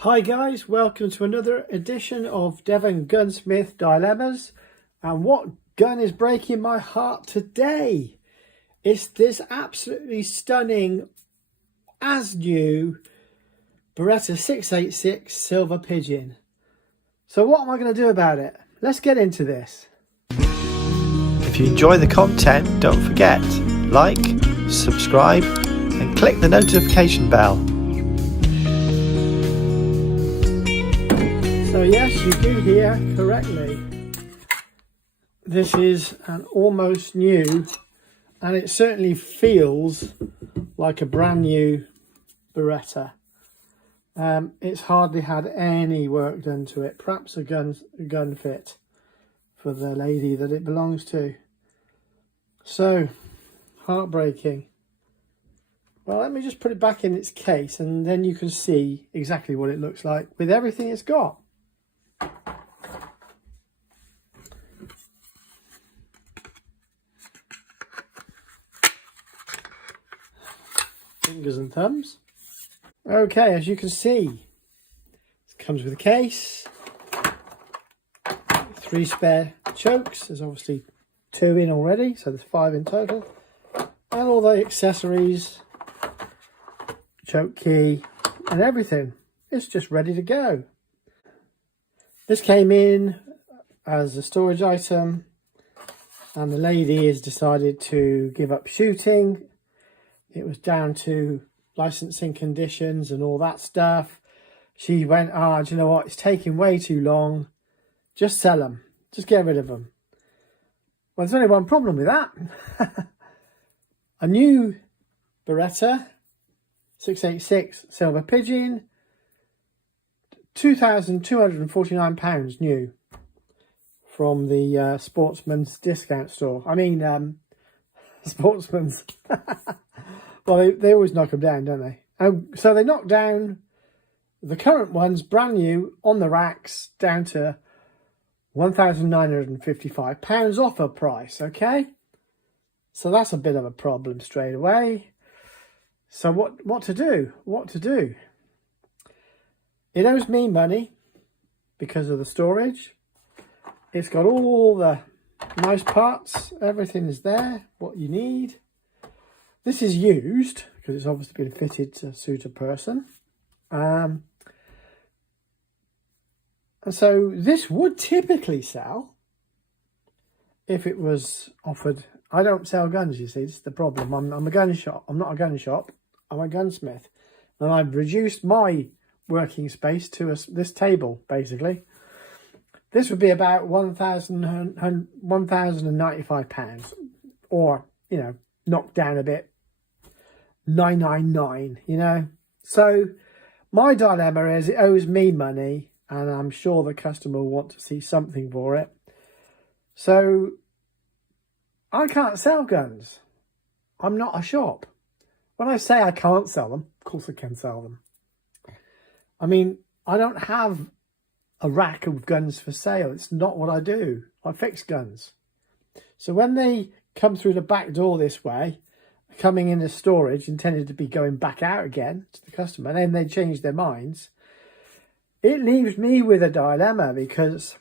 Hi guys, welcome to another edition of Devongunsmith Dilemmas. And what gun is breaking my heart today? It's this absolutely stunning, as new, Beretta 686 Silver Pigeon. So what am I going to do about it? Let's get into this. If you enjoy the content, don't forget, like, subscribe and click the notification bell. So yes, you do hear correctly. This is an almost new, and it certainly feels like a brand new Beretta. It's hardly had any work done to it. Perhaps a gun fit for the lady that it belongs to. So, heartbreaking. Well, let me just put it back in its case and then you can see exactly what it looks like with everything it's got. Fingers and thumbs. Okay, as you can see, it comes with a case, 3 spare chokes. There's obviously 2 in already, so there's 5 in total, and all the accessories, choke key and everything. It's just ready to go. This came in as a storage item, and the lady has decided to give up shooting. It was down to licensing conditions and all that stuff. She went, do you know what? It's taking way too long. Just sell them. Just get rid of them. Well, there's only one problem with that. A new Beretta 686 Silver Pigeon, £2,249 new from the Sportsman's discount store. I mean, Sportsman's. Well, they always knock them down, don't they? So they knocked down the current ones, brand new, on the racks, down to £1,955 offer price, okay? So that's a bit of a problem straight away. So what to do? What to do? It owes me money because of the storage. It's got all the nice parts. Everything is there, what you need. This is used because it's obviously been fitted to suit a person. And so this would typically sell if it was offered. I don't sell guns, you see. This is the problem. I'm a gun shop. I'm not a gun shop. I'm a gunsmith. And I've reduced my working space to this table, basically. This would be about £1,095. Or, you know, knocked down a bit. 999, you know. So my dilemma is it owes me money, and I'm sure the customer will want to see something for it. So I can't sell guns. I'm not a shop. When I say I can't sell them, of course I can sell them. I mean, I don't have a rack of guns for sale. It's not what I do. I fix guns. So when they come through the back door this way, coming into storage, intended to be going back out again to the customer, and then they change their minds, it leaves me with a dilemma because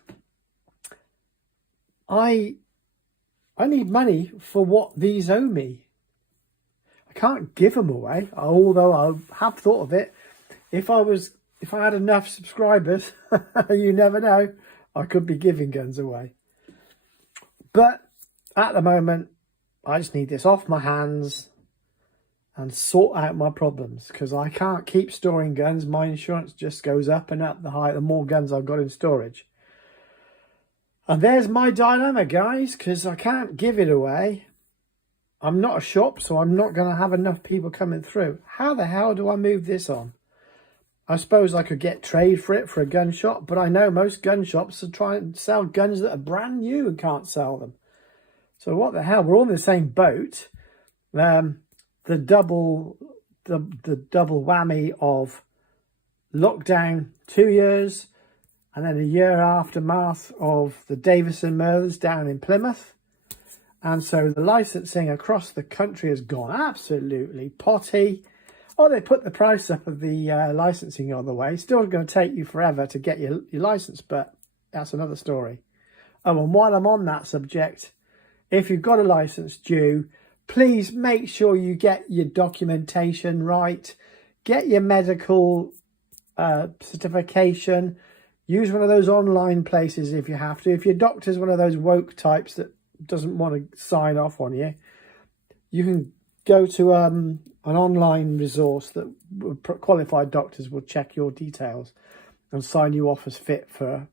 I need money for what these owe me. I can't give them away, although I have thought of it. If I had enough subscribers, you never know, I could be giving guns away. But at the moment, I just need this off my hands and sort out my problems, because I can't keep storing guns. My insurance just goes up and up the more guns I've got in storage. And there's my dilemma, guys, because I can't give it away. I'm not a shop, so I'm not going to have enough people coming through. How the hell do I move this on? I suppose I could get trade for it for a gun shop, but I know most gun shops are trying to sell guns that are brand new and can't sell them. So what the hell? We're all in the same boat. The double whammy of lockdown 2 years, and then a year aftermath of the Davison murders down in Plymouth. And so the licensing across the country has gone absolutely potty. Oh, they put the price up of the licensing on the way. It's still going to take you forever to get your license, but that's another story. Oh, and while I'm on that subject, if you've got a license due, please make sure you get your documentation right. Get your medical certification. Use one of those online places if you have to. If your doctor's one of those woke types that doesn't want to sign off on you, you can go to an online resource that qualified doctors will check your details and sign you off as fit for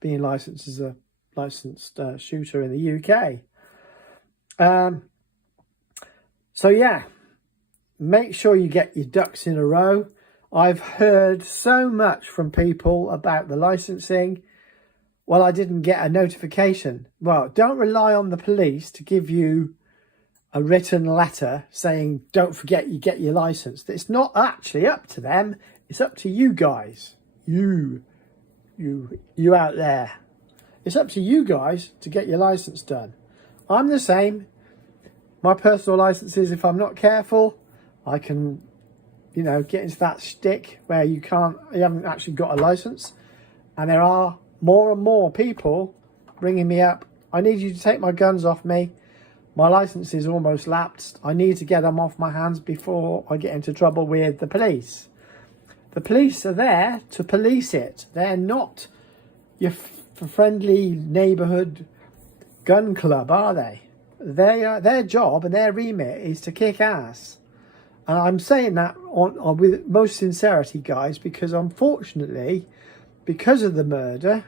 being licensed as a licensed shooter in the UK. So yeah, make sure you get your ducks in a row. I've heard so much from people about the licensing. Well, I didn't get a notification. Well, don't rely on the police to give you a written letter saying, don't forget you get your license. It's not actually up to them. It's up to you guys. You out there. It's up to you guys to get your license done. I'm the same. My personal licenses, if I'm not careful, I can, get into that shtick where you haven't actually got a license. And there are more and more people ringing me up. I need you to take my guns off me. My license is almost lapsed. I need to get them off my hands before I get into trouble with the police. The police are there to police it. They're not your friendly neighbourhood gun club, are they? Their job and their remit is to kick ass. And I'm saying that with most sincerity, guys, because unfortunately, because of the murder,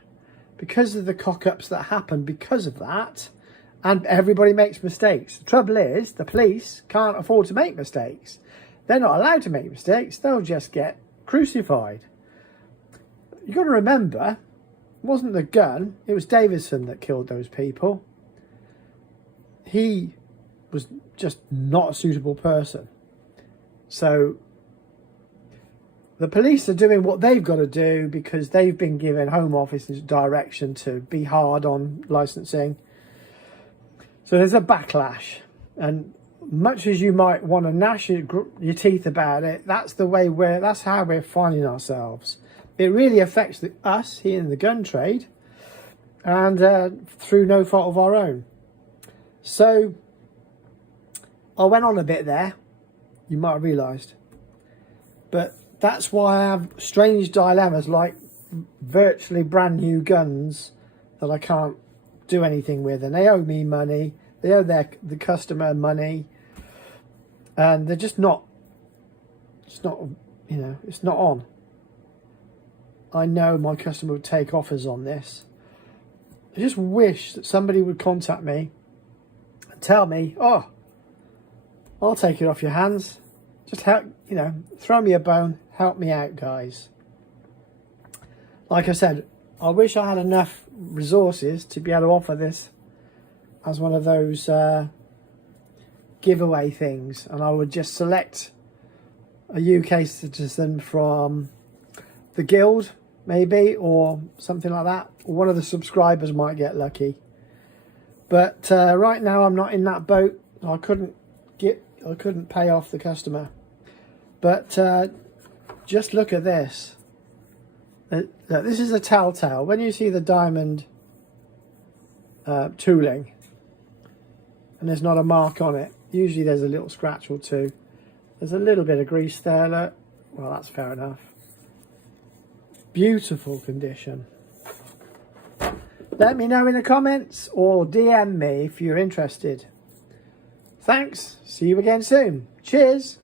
because of the cock-ups that happened because of that, and everybody makes mistakes. The trouble is, the police can't afford to make mistakes. They're not allowed to make mistakes. They'll just get crucified. You've got to remember, it wasn't the gun. It was Davidson that killed those people. He was just not a suitable person. So the police are doing what they've got to do because they've been given Home Office direction to be hard on licensing. So there's a backlash, and much as you might want to gnash your teeth about it, that's how we're finding ourselves. It really affects us here in the gun trade, and through no fault of our own. So I went on a bit there, you might have realised, but that's why I have strange dilemmas like virtually brand new guns that I can't do anything with, and they owe me money. They owe the customer money, and they're just not. It's not on. I know my customer would take offers on this. I just wish that somebody would contact me and tell me, "Oh, I'll take it off your hands. Just help, throw me a bone. Help me out, guys." Like I said, I wish I had enough resources to be able to offer this as one of those giveaway things, and I would just select a UK citizen from the guild maybe, or something like that, or one of the subscribers might get lucky. But right now I'm not in that boat. I couldn't pay off the customer. But just look at this. This is a telltale. When you see the diamond tooling and there's not a mark on it, usually there's a little scratch or two. There's a little bit of grease there, look. Well, that's fair enough. Beautiful condition. Let me know in the comments or DM me if you're interested. Thanks. See you again soon. Cheers.